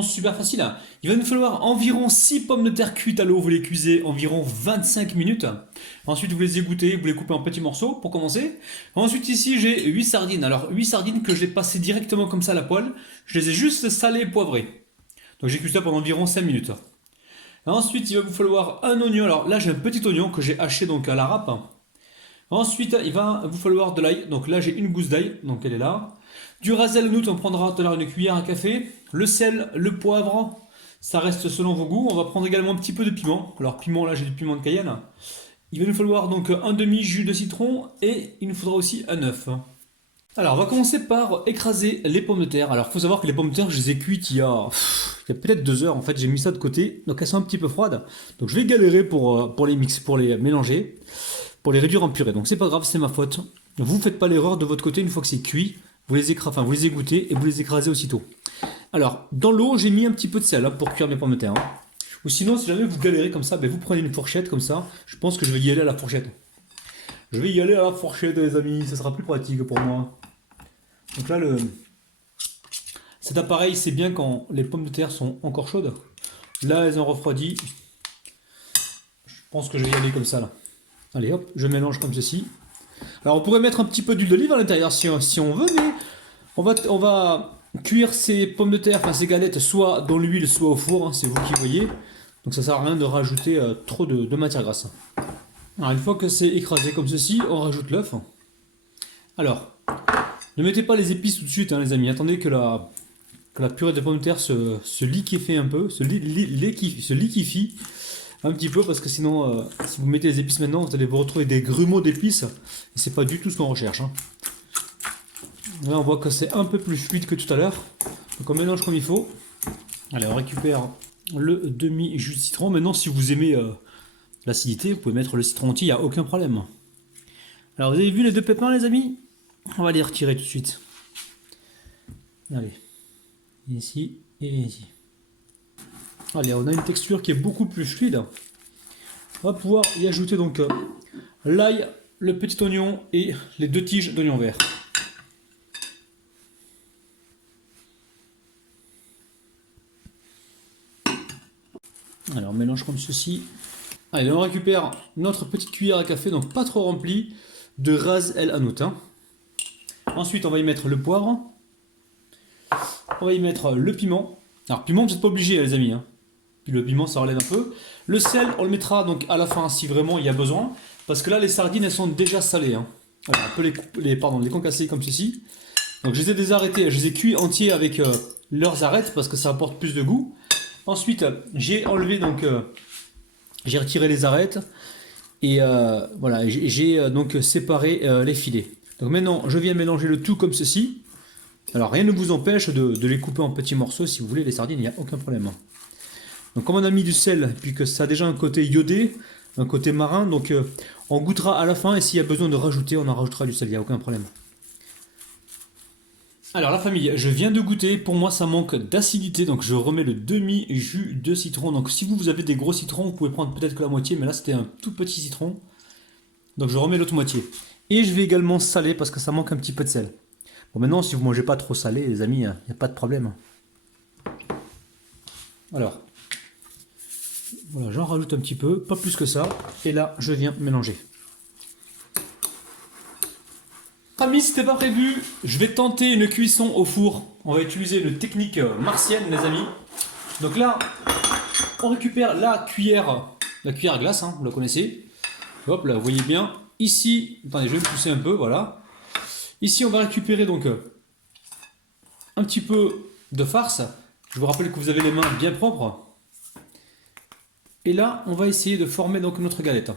Super facile, hein. Il va nous falloir environ 6 pommes de terre cuites à l'eau, vous les cuisez environ 25 minutes. Ensuite vous les égouttez, vous les coupez en petits morceaux pour commencer. Ensuite ici j'ai 8 sardines, alors 8 sardines que j'ai passées directement comme ça à la poêle. Je les ai juste salées et poivrées. Donc j'ai cuit ça pendant environ 5 minutes. Ensuite il va vous falloir un oignon, alors là j'ai un petit oignon que j'ai haché donc à la râpe. Ensuite, il va vous falloir de l'ail. Donc là, j'ai une gousse d'ail, donc elle est là. Du raselnout, on prendra tout à l'heure une cuillère à café. Le sel, le poivre, ça reste selon vos goûts. On va prendre également un petit peu de piment. Alors piment, là j'ai du piment de Cayenne. Il va nous falloir donc un demi jus de citron et il nous faudra aussi un œuf. Alors, on va commencer par écraser les pommes de terre. Alors, il faut savoir que les pommes de terre, je les ai cuites il y a peut-être 2 heures. En fait, j'ai mis ça de côté, donc elles sont un petit peu froides. Donc, je vais galérer pour les mix, pour les mélanger, pour les réduire en purée. Donc, c'est pas grave, c'est ma faute. Vous faites pas l'erreur de votre côté, une fois que c'est cuit, vous les égouttez et vous les écrasez aussitôt. Alors, dans l'eau, j'ai mis un petit peu de sel pour cuire mes pommes de terre. Ou sinon, si jamais vous galérez comme ça, vous prenez une fourchette comme ça. Je pense que je vais y aller à la fourchette. Je vais y aller à la fourchette, les amis, ça sera plus pratique pour moi. Donc là, cet appareil, c'est bien quand les pommes de terre sont encore chaudes. Là, elles ont refroidi. Je pense que je vais y aller comme ça, là. Allez, hop, je mélange comme ceci. Alors, on pourrait mettre un petit peu d'huile d'olive à l'intérieur si on veut, mais on va cuire ces pommes de terre, enfin ces galettes, soit dans l'huile, soit au four, hein, c'est vous qui voyez. Donc ça sert à rien de rajouter trop de matière grasse. Alors, une fois que c'est écrasé comme ceci, on rajoute l'œuf. Alors, ne mettez pas les épices tout de suite, hein, les amis. Attendez que la purée de pommes de terre se liquéfie un peu, se liquéfie un petit peu, parce que sinon, si vous mettez les épices maintenant, vous allez vous retrouver des grumeaux d'épices. Et c'est pas du tout ce qu'on recherche. Hein. Là, on voit que c'est un peu plus fluide que tout à l'heure. Donc on mélange comme il faut. Allez, on récupère le demi-jus de citron. Maintenant, si vous aimez l'acidité, vous pouvez mettre le citron entier, il n'y a aucun problème. Alors, vous avez vu les 2 pépins, les amis? On va les retirer tout de suite. Allez, ici et ici. Allez, on a une texture qui est beaucoup plus fluide. On va pouvoir y ajouter donc l'ail, le petit oignon et les 2 tiges d'oignon vert. Alors, on mélange comme ceci. Allez, on récupère notre petite cuillère à café, donc pas trop remplie, de ras el hanout. Ensuite, on va y mettre le poivre. On va y mettre le piment. Alors, piment, vous n'êtes pas obligé, les amis. Hein. Puis le piment, ça relève un peu. Le sel, on le mettra donc à la fin si vraiment il y a besoin. Parce que là, les sardines, elles sont déjà salées. Hein. Alors, on peut les concasser comme ceci. Donc, je les ai désarrêtés. Je les ai cuits entiers avec leurs arêtes parce que ça apporte plus de goût. Ensuite, j'ai enlevé donc... j'ai retiré les arêtes. Et voilà, j'ai donc séparé les filets. Donc maintenant, je viens mélanger le tout comme ceci. Alors rien ne vous empêche de les couper en petits morceaux si vous voulez, les sardines, il n'y a aucun problème. Donc comme on a mis du sel, puis que ça a déjà un côté iodé, un côté marin, donc on goûtera à la fin et s'il y a besoin de rajouter, on en rajoutera du sel, il n'y a aucun problème. Alors la famille, je viens de goûter, pour moi ça manque d'acidité, donc je remets le demi-jus de citron. Donc si vous avez des gros citrons, vous pouvez prendre peut-être que la moitié, mais là c'était un tout petit citron. Donc je remets l'autre moitié. Et je vais également saler parce que ça manque un petit peu de sel. Bon maintenant si vous ne mangez pas trop salé les amis, il n'y a pas de problème. Alors, voilà, j'en rajoute un petit peu, pas plus que ça. Et là je viens mélanger. Amis, c'était pas prévu, je vais tenter une cuisson au four. On va utiliser une technique martienne les amis. Donc là, on récupère la cuillère à glace, hein, vous la connaissez. Hop là, vous voyez bien. Ici, attendez, je vais me pousser un peu, voilà. Ici, on va récupérer donc un petit peu de farce. Je vous rappelle que vous avez les mains bien propres. Et là, on va essayer de former donc notre galette.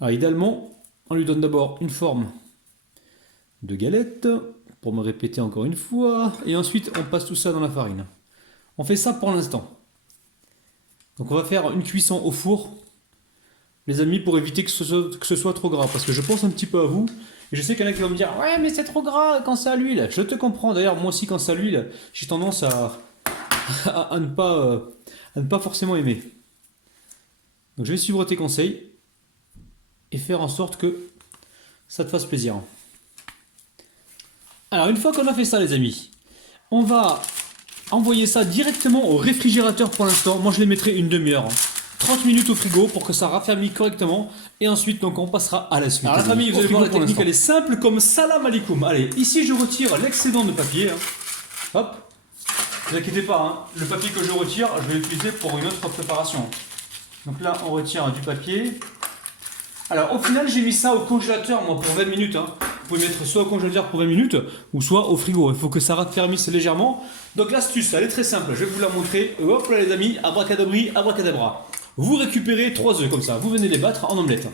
Alors, idéalement, on lui donne d'abord une forme de galette, pour me répéter encore une fois. Et ensuite, on passe tout ça dans la farine. On fait ça pour l'instant. Donc, on va faire une cuisson au four. Les amis, pour éviter que ce soit trop gras, parce que je pense un petit peu à vous, et je sais qu'il y en a qui vont me dire ouais mais c'est trop gras quand c'est à l'huile. Je te comprends, d'ailleurs moi aussi quand c'est à l'huile, j'ai tendance à ne pas forcément aimer. Donc je vais suivre tes conseils, et faire en sorte que ça te fasse plaisir. Alors une fois qu'on a fait ça les amis, on va envoyer ça directement au réfrigérateur pour l'instant. Moi je les mettrai une demi-heure. 30 minutes au frigo pour que ça raffermisse correctement. Et ensuite, donc, on passera à la suite. Alors la famille, vous allez voir, la technique, elle est simple comme salam alaikum. Allez, ici, je retire l'excédent de papier. Hein. Hop. Ne vous inquiétez pas, hein. Le papier que je retire, je vais l'utiliser pour une autre préparation. Donc là, on retire du papier. Alors, au final, j'ai mis ça au congélateur, moi, pour 20 minutes. Hein. Vous pouvez mettre soit au congélateur pour 20 minutes, ou soit au frigo. Il faut que ça raffermisse légèrement. Donc l'astuce, elle est très simple. Je vais vous la montrer. Hop là, les amis. Abracadabri, abracadabra. Vous récupérez 3 œufs comme ça, vous venez les battre en omelette.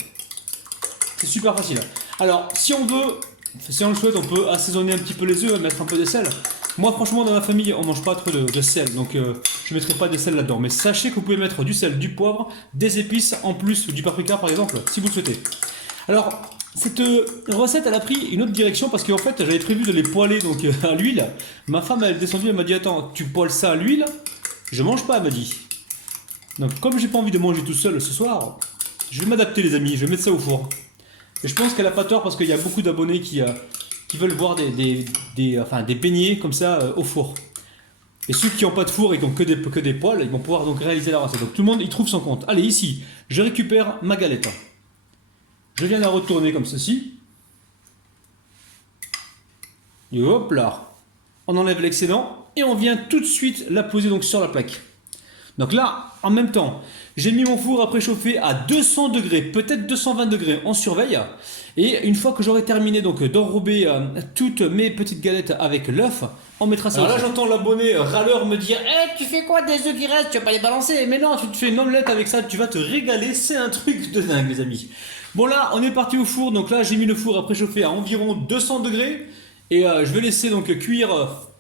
C'est super facile. Alors, si on veut, si on le souhaite, on peut assaisonner un petit peu les œufs, mettre un peu de sel. Moi, franchement, dans ma famille, on mange pas trop de sel, donc je mettrai pas de sel là-dedans. Mais sachez que vous pouvez mettre du sel, du poivre, des épices, en plus du paprika par exemple, si vous le souhaitez. Alors, cette recette, elle a pris une autre direction parce qu'en fait, j'avais prévu de les poêler donc à l'huile. Ma femme, elle est descendue, elle m'a dit, attends, tu poêles ça à l'huile? Je mange pas, elle m'a dit. Donc comme j'ai pas envie de manger tout seul ce soir, je vais m'adapter les amis, je vais mettre ça au four. Et je pense qu'elle a pas tort parce qu'il y a beaucoup d'abonnés qui veulent voir des beignets comme ça au four. Et ceux qui n'ont pas de four et qui n'ont que des poêles, ils vont pouvoir donc réaliser la recette. Donc tout le monde y trouve son compte. Allez ici, je récupère ma galette. Je viens la retourner comme ceci. Et hop là, on enlève l'excédent et on vient tout de suite la poser donc sur la plaque. Donc là, en même temps, j'ai mis mon four à préchauffer à 200 degrés, peut-être 220 degrés, on surveille. Et une fois que j'aurai terminé donc d'enrober toutes mes petites galettes avec l'œuf, on mettra ça. Alors là, j'entends l'abonné râleur me dire « tu fais quoi des œufs qui restent? Tu vas pas les balancer ?» Mais non, tu te fais une omelette avec ça, tu vas te régaler, c'est un truc de dingue les amis. Bon là, on est parti au four, donc là j'ai mis le four à préchauffer à environ 200 degrés. Et je vais laisser donc cuire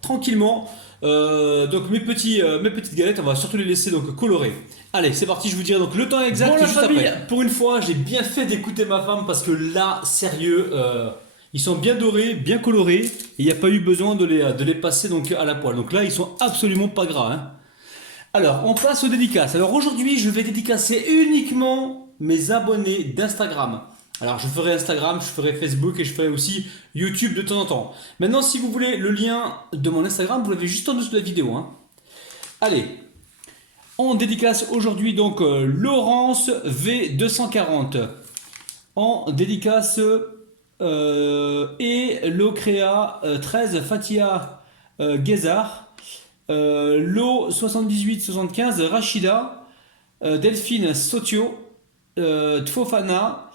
tranquillement. Donc mes petites galettes, on va surtout les laisser donc colorer. Allez, c'est parti, je vous dirai donc le temps exact. Bon, juste après. Pour une fois, j'ai bien fait d'écouter ma femme parce que là, sérieux, ils sont bien dorés, bien colorés, et il n'y a pas eu besoin de les passer donc à la poêle. Donc là, ils sont absolument pas gras. Hein. Alors, on passe aux dédicaces. Alors aujourd'hui, je vais dédicacer uniquement mes abonnés d'Instagram. Alors je ferai Instagram, je ferai Facebook et je ferai aussi YouTube de temps en temps. Maintenant si vous voulez le lien de mon Instagram, vous l'avez juste en dessous de la vidéo. Hein. Allez, on dédicace aujourd'hui donc Laurence V240. En dédicace et Locrea 13 Fatia Guézard. Lo 7875 Rachida. Delphine Sotio. Tfofana.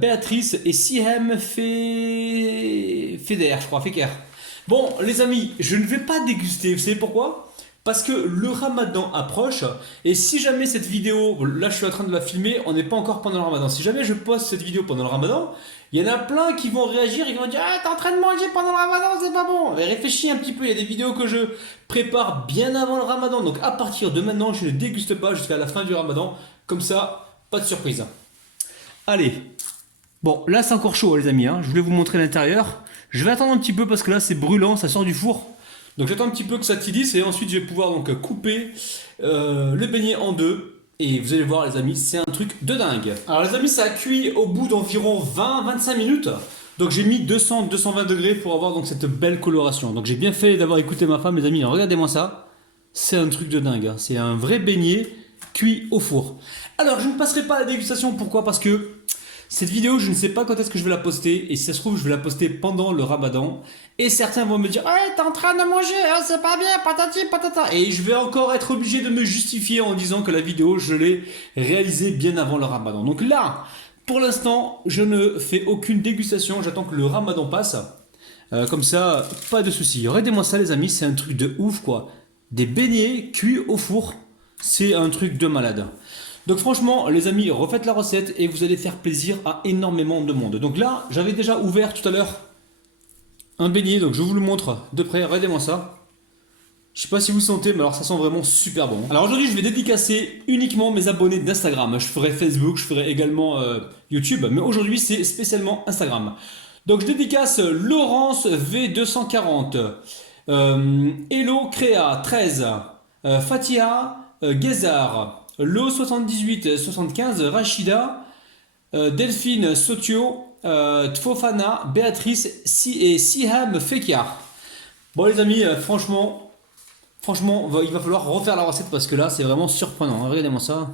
Béatrice et Sihem Feder, je crois, Feker. Bon, les amis, je ne vais pas déguster, vous savez pourquoi? Parce que le ramadan approche, et si jamais cette vidéo, là je suis en train de la filmer, on n'est pas encore pendant le ramadan, si jamais je poste cette vidéo pendant le ramadan, il y en a plein qui vont réagir, ils vont dire « Ah, t'es en train de manger pendant le ramadan, c'est pas bon !» Mais réfléchis un petit peu, il y a des vidéos que je prépare bien avant le ramadan, donc à partir de maintenant, je ne déguste pas jusqu'à la fin du ramadan, comme ça, pas de surprise. Allez. Bon, là c'est encore chaud les amis, hein. Je voulais vous montrer l'intérieur. Je vais attendre un petit peu parce que là c'est brûlant, ça sort du four. Donc j'attends un petit peu que ça tiédisse et ensuite je vais pouvoir donc couper le beignet en deux. Et vous allez voir les amis, c'est un truc de dingue. Alors les amis, ça a cuit au bout d'environ 20-25 minutes. Donc j'ai mis 200-220 degrés pour avoir donc cette belle coloration. Donc j'ai bien fait d'avoir écouté ma femme les amis, regardez-moi ça. C'est un truc de dingue, hein. C'est un vrai beignet cuit au four. Alors je ne passerai pas à la dégustation, pourquoi? Parce que cette vidéo, je ne sais pas quand est-ce que je vais la poster, et si ça se trouve, je vais la poster pendant le ramadan. Et certains vont me dire « Ouais, t'es en train de manger, hein, c'est pas bien, patati patata !» Et je vais encore être obligé de me justifier en disant que la vidéo, je l'ai réalisée bien avant le ramadan. Donc là, pour l'instant, je ne fais aucune dégustation, j'attends que le ramadan passe. Comme ça, pas de soucis. Regardez-moi ça les amis, c'est un truc de ouf quoi. Des beignets cuits au four, c'est un truc de malade. Donc franchement, les amis, refaites la recette et vous allez faire plaisir à énormément de monde. Donc là, j'avais déjà ouvert tout à l'heure un beignet, donc je vous le montre de près, regardez-moi ça. Je sais pas si vous sentez, mais alors ça sent vraiment super bon. Alors aujourd'hui, je vais dédicacer uniquement mes abonnés d'Instagram. Je ferai Facebook, je ferai également YouTube, mais aujourd'hui, c'est spécialement Instagram. Donc je dédicace Laurence V240, Hello Créa 13, Fatia Guézard, Lo 7875 Rachida, Delphine Sotio, Tfofana, Béatrice et Siham Fekiar. Bon les amis, franchement, Franchement, il va falloir refaire la recette parce que là, c'est vraiment surprenant, hein. Regardez-moi ça.